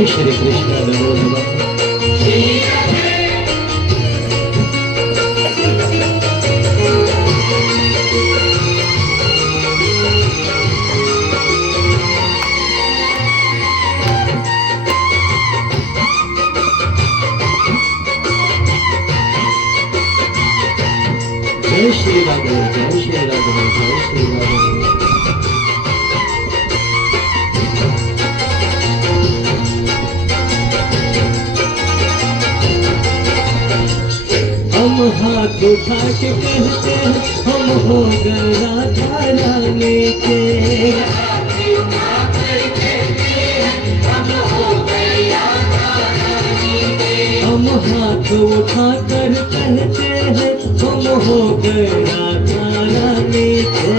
जय श्री कृष्ण नमो नमः। जय श्री राधे, जय श्री राधे, जय श्री राधे। हम हाथ उठा के कहते हैं हम हो गए राधा रानी के। हम हाथ उठा कर कहते हैं हम हो गए राधा रानी के।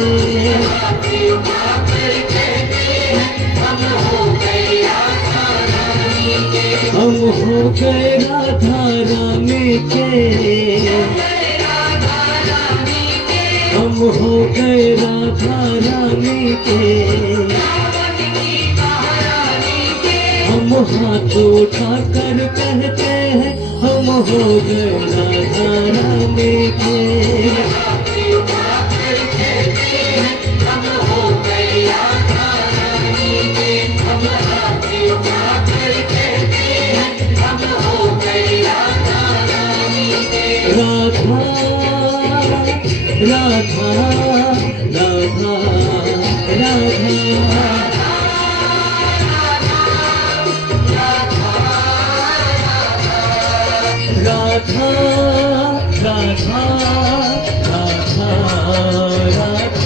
हम हो गए राधा रानी के। हम हो गए राधा रानी के। हम हाथ उठा कर कहते हैं हम हो गए राधा रानी के। राधा राधा राधा राधा राधा राधा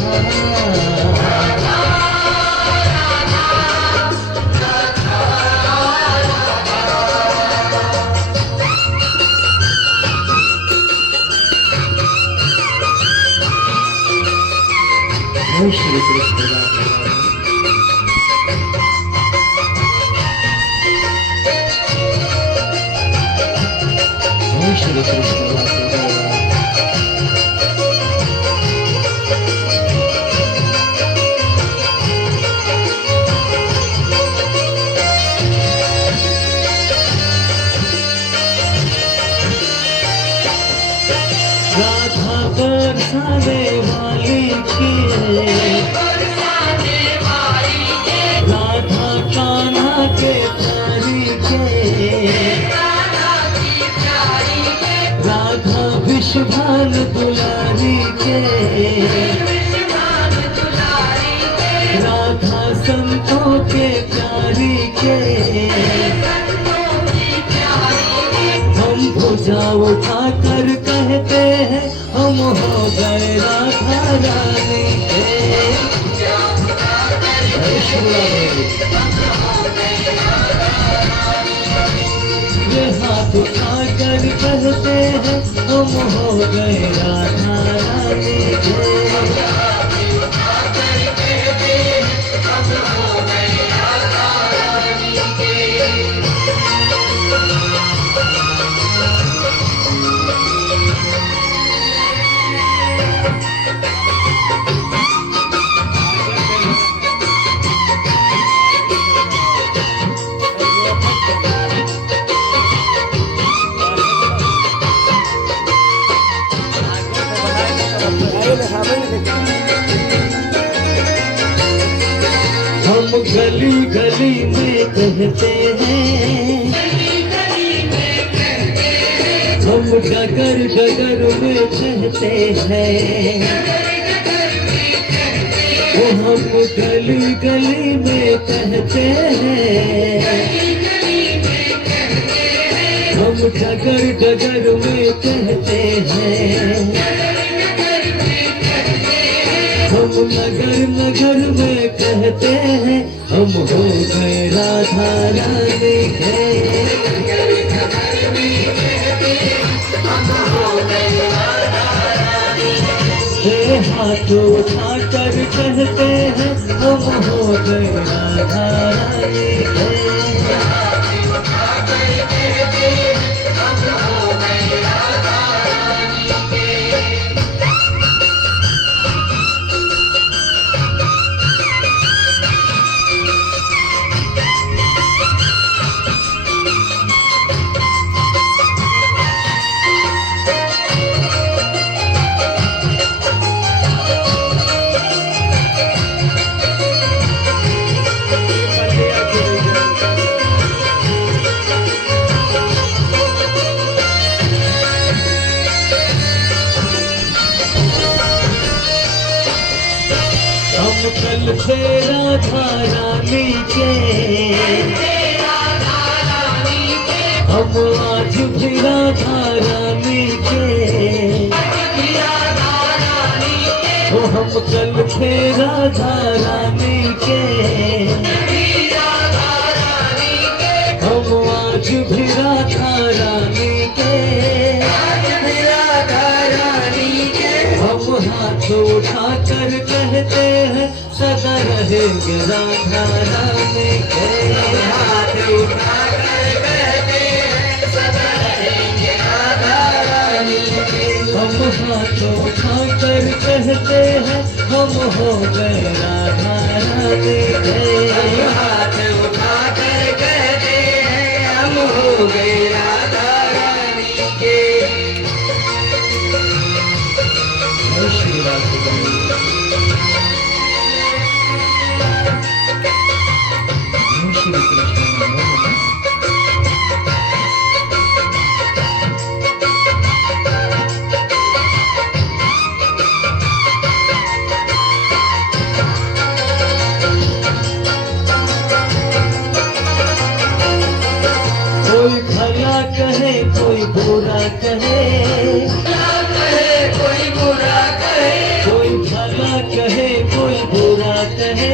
जय श्री कृष्ण जय श्री कृष्ण। राधा बरसाने वाली की, राधा कान्हा के प्यारी के, राधा विषभान दुलारी के, राधा संतों के प्यारी के। हम भुजा उठा कर कहते हैं हम हो गए राधा रानी के। ये हाथ उठा कर कहते हैं हम हो गए राधा रानी के। हम गली गली में कहते हैं, हम डगर डगर में कहते हैं, वो हम गली गली में कहते हैं, हम डगर डगर में कहते हैं, हम नगर नगर में कहते हैं हम हो गए राधा रानी के। हे हाथ उठा कर कहते हैं हम हो गए राधा रानी के। राधा रानी के, वो हम कल थे राधा रानी के, हम आज भी राधा रानी के, हम हाथ उठा कर कहते हैं सदा रहेंगे राधा रानी के, हाथ उठा कर कहते हैं सदा रहेंगे राधा रानी के, हम हाथ उठा कर कहते हैं हम हो गए राधा रानी के, हाथ उठा कर कहते हैं हम हो गए राधा रानी के। श्री राधे श्री कृष्ण। कोई भला कहे कोई बुरा कहे, कोई बुरा कहे, कोई भला कहे कोई बुरा कहे,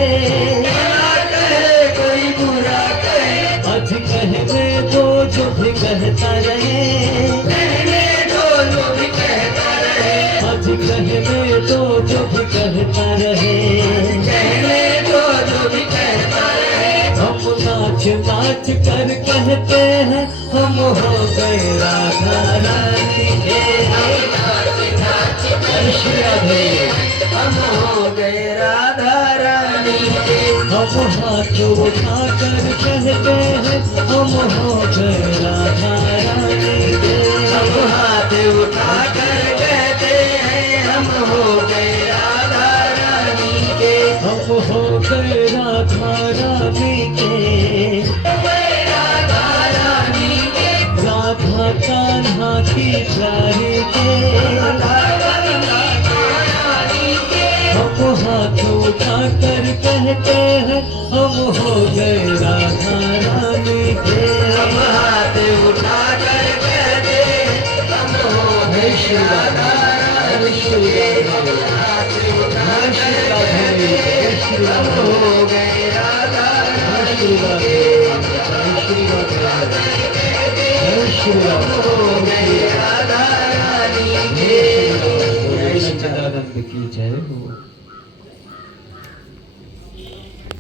कोई बुरा कहे, आज कहने दो जो भी कहता रहे, कहने दो जो भी कहता रहे, आज कहने दो जो भी कहता रहे, कहने दो जो भी कहता रहे, हम नाच नाच कर कहते हैं हम हो गए राधा रानी के, नाच नाच कर श्री राधे हम हो गए राधा रानी के, हम हाथ उठा कर कहते हैं हम हो गए राधा रानी के, हम हाथ उठा कर कहते हैं हम हो गए राधा रानी के, हम हो गए राधा रानी के, राधा कान्हा की प्यारी के, हम हाथ उठा कर कहते हैं हम हो गए राधा रानी के, हम हाथ उठा कर कहते हैं हम हो गए राधा रानी के, हाथ उठा कर कहते हैं हम हो गए राधा रानी के, श्री राधे श्री राधे।